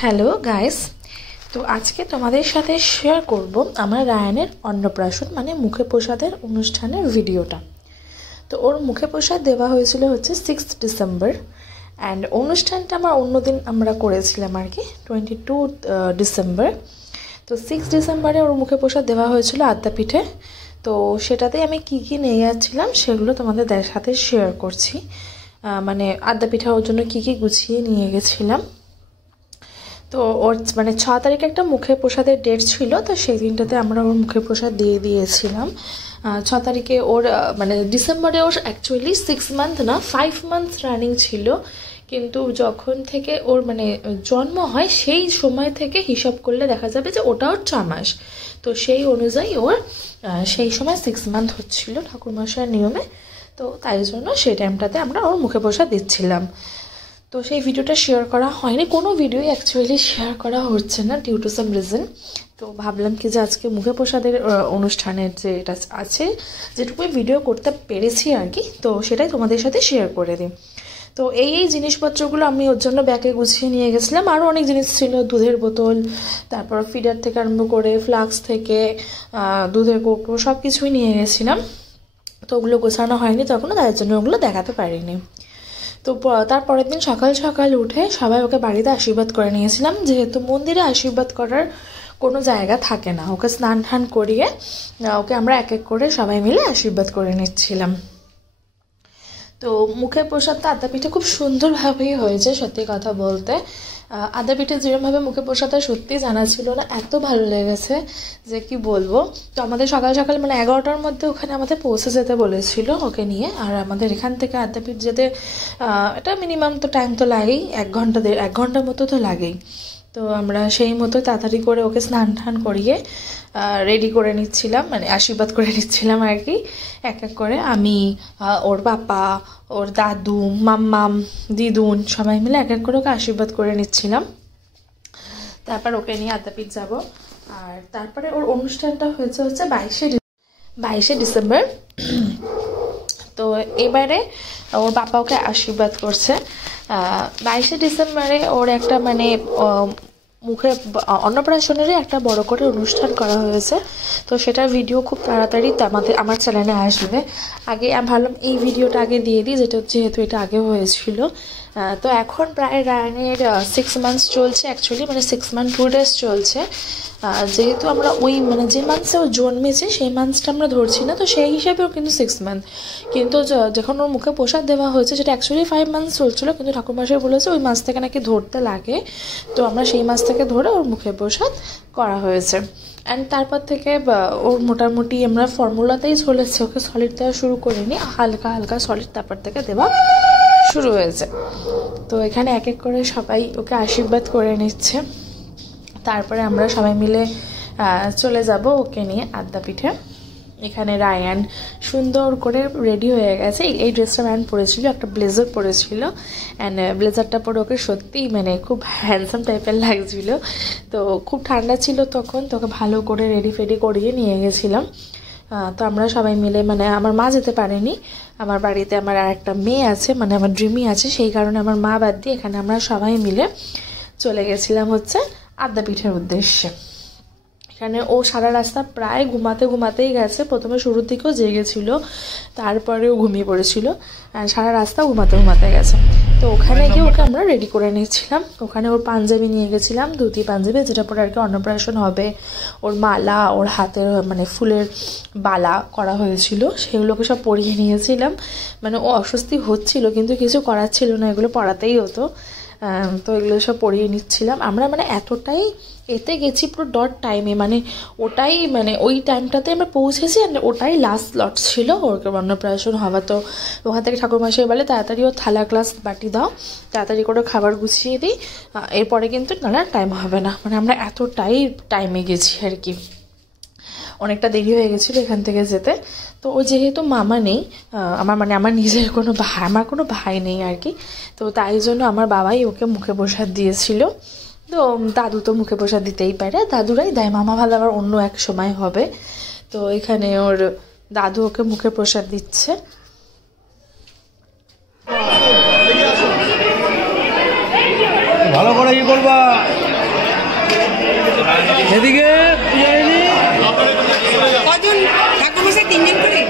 Hello guys, তো আজকে তোমাদের সাথে শেয়ার করব আমার রায়ানের অন্নপ্রাশন মানে মুখে প্রসাদের অনুষ্ঠানের ভিডিওটা। তো ওর মুখে প্রসাদ দেওয়া হয়েছিল হচ্ছে 6 ডিসেম্বর অ্যান্ড অনুষ্ঠানটা আমার অন্যদিন আমরা করেছিলাম আর কি 22 ডিসেম্বর। তো 6 ডিসেম্বরে ওর মুখে প্রসাদ দেওয়া হয়েছিল আদ্যাপীঠে। তো সেটাতেই আমি কি কি নিয়ে যাচ্ছিলাম সেগুলো তোমাদের সাথে শেয়ার করছি। মানে আদ্যাপীঠে ওর জন্য কি কি গুছিয়ে নিয়ে গেছিলাম। তো ওর মানে 6 তারিখে একটা মুখে প্রসাদের ডেট ছিল, তো সেই দিনটাতে আমরা ওর মুখে প্রসাদ দিয়ে দিয়েছিলাম। 6 তারিখে ওর মানে ডিসেম্বরে ওর অ্যাকচুয়ালি 6 মান্থ না 5 মান্থ রানিং ছিল, কিন্তু যখন থেকে ওর মানে জন্ম হয় সেই সময় থেকে হিসাব করলে দেখা যাবে যে ওটা ওর 6 মাস। তো সেই অনুযায়ী ওর সেই সময় 6 মান্থ হচ্ছিল ঠাকুরমশাইয়ের নিয়মে। তো তাই জন্য সেই টাইমটাতে আমরা ওর মুখে প্রসাদ দিচ্ছিলাম। তো সেই ভিডিওটা শেয়ার করা হয়নি, কোনো ভিডিওই অ্যাকচুয়ালি শেয়ার করা হচ্ছে না ডিউ টু সাম রিজন। তো ভাবলাম কি যে আজকে মুখে প্রসাদের অনুষ্ঠানের যে এটা আছে যেটুকু ভিডিও করতে পেরেছি আর কি, তো সেটাই তোমাদের সাথে শেয়ার করে দিই। তো এই জিনিসপত্রগুলো আমি ওর জন্য ব্যাগে গুছিয়ে নিয়ে গেছিলাম। আরও অনেক জিনিস ছিল, দুধের বোতল, তারপর ফিডার থেকে আরম্ভ করে ফ্লাক্স থেকে দুধের কৌটো সব কিছুই নিয়ে গেছিলাম। তো ওগুলো গোছানো হয়নি তখনও, তার জন্য ওগুলো দেখাতে পারিনি। তো তারপরের দিন সকাল সকাল উঠে সবাই ওকে বাড়িতে আশীর্বাদ করে নিয়েছিলাম, যেহেতু মন্দিরে আশীর্বাদ করার কোনো জায়গা থাকে না। ওকে স্নান টান করিয়ে ওকে আমরা এক এক করে সবাই মিলে আশীর্বাদ করে নিচ্ছিলাম। তো মুখের প্রসাদটা আদ্যাপীঠে খুব সুন্দরভাবেই হয়েছে, সত্যি কথা বলতে। আদ্যাপীঠে যেরকমভাবে মুখে প্রসাদটা সত্যি জানা ছিল না, এত ভালো লেগেছে যে কি বলবো। তো আমাদের সকাল সকাল মানে 11টার মধ্যে ওখানে আমাদের পৌঁছে যেতে বলেছিল ওকে নিয়ে। আর আমাদের এখান থেকে আদ্যাপীঠ যেতে এটা মিনিমাম তো টাইম তো লাগেই, 1 ঘন্টার মতো তো লাগেই। তো আমরা সেই মতো তাড়াতাড়ি করে ওকে স্নান টান করিয়ে রেডি করে নিচ্ছিলাম, মানে আশীর্বাদ করে নিচ্ছিলাম আর কি এক এক করে। আমি, ওর বাবা, ওর দাদু, মাম্মাম, দিদুন সবাই মিলে এক এক করে ওকে আশীর্বাদ করে নিচ্ছিলাম। তারপর ওকে নিয়ে আদ্যাপীঠ যাব। আর তারপরে ওর অনুষ্ঠানটা হচ্ছে 22শে ডিসেম্বর। তো এবারে ওর বাবা ওকে আশীর্বাদ করছে। 22শে ডিসেম্বরে ওর একটা মানে মুখে অন্নপ্রাশনেরই একটা বড় করে অনুষ্ঠান করা হয়েছে। তো সেটার ভিডিও খুব তাড়াতাড়ি আমার চ্যানেলে আসবে। আগে আমি ভাবলাম এই ভিডিওটা আগে দিয়ে দিই, যেহেতু এটা আগে হয়েছিল। তো এখন প্রায় রায়ানের 6 মান্থস চলছে, অ্যাকচুয়ালি মানে 6 মান্থ 2 ডেজ চলছে। যেহেতু আমরা ওই মানে যে মান্থসে ও জন্মেছে সেই মান্থসটা আমরা ধরছি না, তো সেই হিসাবেও কিন্তু 6 মান্থ। কিন্তু যখন ওর মুখে প্রসাদ দেওয়া হয়েছে সেটা অ্যাকচুয়ালি 5 মান্থস চলছিল, কিন্তু ঠাকুরমশাই বলেছে ওই মাস থেকে নাকি ধরতে লাগে। তো আমরা সেই মাস থেকে ধরে ওর মুখে প্রসাদ করা হয়েছে। অ্যান্ড তারপর থেকে ওর মোটামুটি আমরা ফর্মুলাতেই চলেছে, ওকে সলিড দেওয়া শুরু করিনি, হালকা হালকা সলিড তারপর থেকে দেওয়া শুরু হয়েছে। তো এখানে এক এক করে সবাই ওকে আশীর্বাদ করে নিচ্ছে। তারপরে আমরা সবাই মিলে চলে যাব ওকে নিয়ে আদ্যাপীঠে। এখানে রায়ান সুন্দর করে রেডি হয়ে গেছে। এই ড্রেসটা রায়ান পরেছিল, একটা ব্লেজার পরেছিল, অ্যান্ড ব্লেজারটা পরে ওকে সত্যি মানে খুব হ্যান্ডসাম টাইপের লাগছিল। তো খুব ঠান্ডা ছিল তখন, তোকে ভালো করে রেডি ফেডি করিয়ে নিয়ে গেছিলাম। তো আমরা সবাই মিলে, মানে আমার মা যেতে পারেনি, আমার বাড়িতে আমার আর একটা মেয়ে আছে, মানে আমার ড্রিমি আছে, সেই কারণে আমার মা বাদ দিয়ে এখানে আমরা সবাই মিলে চলে গেছিলাম হচ্ছে আদ্যাপীঠের উদ্দেশ্যে। এখানে ও সারা রাস্তা প্রায় ঘুমাতেই গেছে। প্রথমে শুরুর দিকেও জেগেছিল, তারপরেও ঘুমিয়ে পড়েছিল, আর সারা রাস্তা ঘুমাতে গেছে। তো ওখানে গিয়ে ওকে আমরা রেডি করে নিয়েছিলাম। ওখানে ওর পাঞ্জাবি নিয়ে গেছিলাম, ধুতি পাঞ্জাবি, যেটা পরে আর কি অন্নপ্রাশন হবে। ওর মালা, ওর হাতের মানে ফুলের বালা করা হয়েছিল, সেগুলোকে সব পরিয়ে নিয়েছিলাম। মানে ও অস্বস্তি হচ্ছিল কিন্তু কিছু করার ছিল না, এগুলো পরাতেই হতো। তো এগুলো সব পরিয়ে নিচ্ছিলাম আমরা, মানে এতটাই এতে গেছি পুরো ডট টাইমে, মানে ওটাই মানে ওই টাইমটাতে আমরা পৌঁছেছি, আর ওটাই লাস্ট স্লট ছিল ওর অন্নপ্রাশন হওয়া। তো ওখান থেকে ঠাকুরমশাই বলে তাড়াতাড়ি ও থালা গ্লাস বাটি দাও, তাড়াতাড়ি করে খাবার গুছিয়ে দিই, এরপরে কিন্তু নাহলে টাইম হবে না। মানে আমরা এতটাই টাইমে গেছি আর কি, অনেকটা দেরি হয়ে গেছিলো এখান থেকে যেতে। তো ও যেহেতু মামা নেই, আমার নিজের কোনো ভাই নেই আর কি, তো তাই জন্য আমার বাবাই ওকে মুখে প্রসাদ দিয়েছিল। তো দাদু তো মুখে প্রসাদ দিতেই পারে, দাদুরাই দেয়, মামা ভালো আবার অন্য এক সময় হবে। তো এখানে ওর দাদু ওকে মুখে প্রসাদ দিচ্ছে। ভালো করে কি করবা? এদিকে কজন ঠাকুরমশাই? 3 জন করে।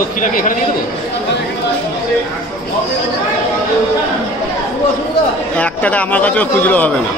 দক্ষিণাকে এখানে দিয়ে দেবো। একটাটা আমার কাছেও খুচরো হবে না।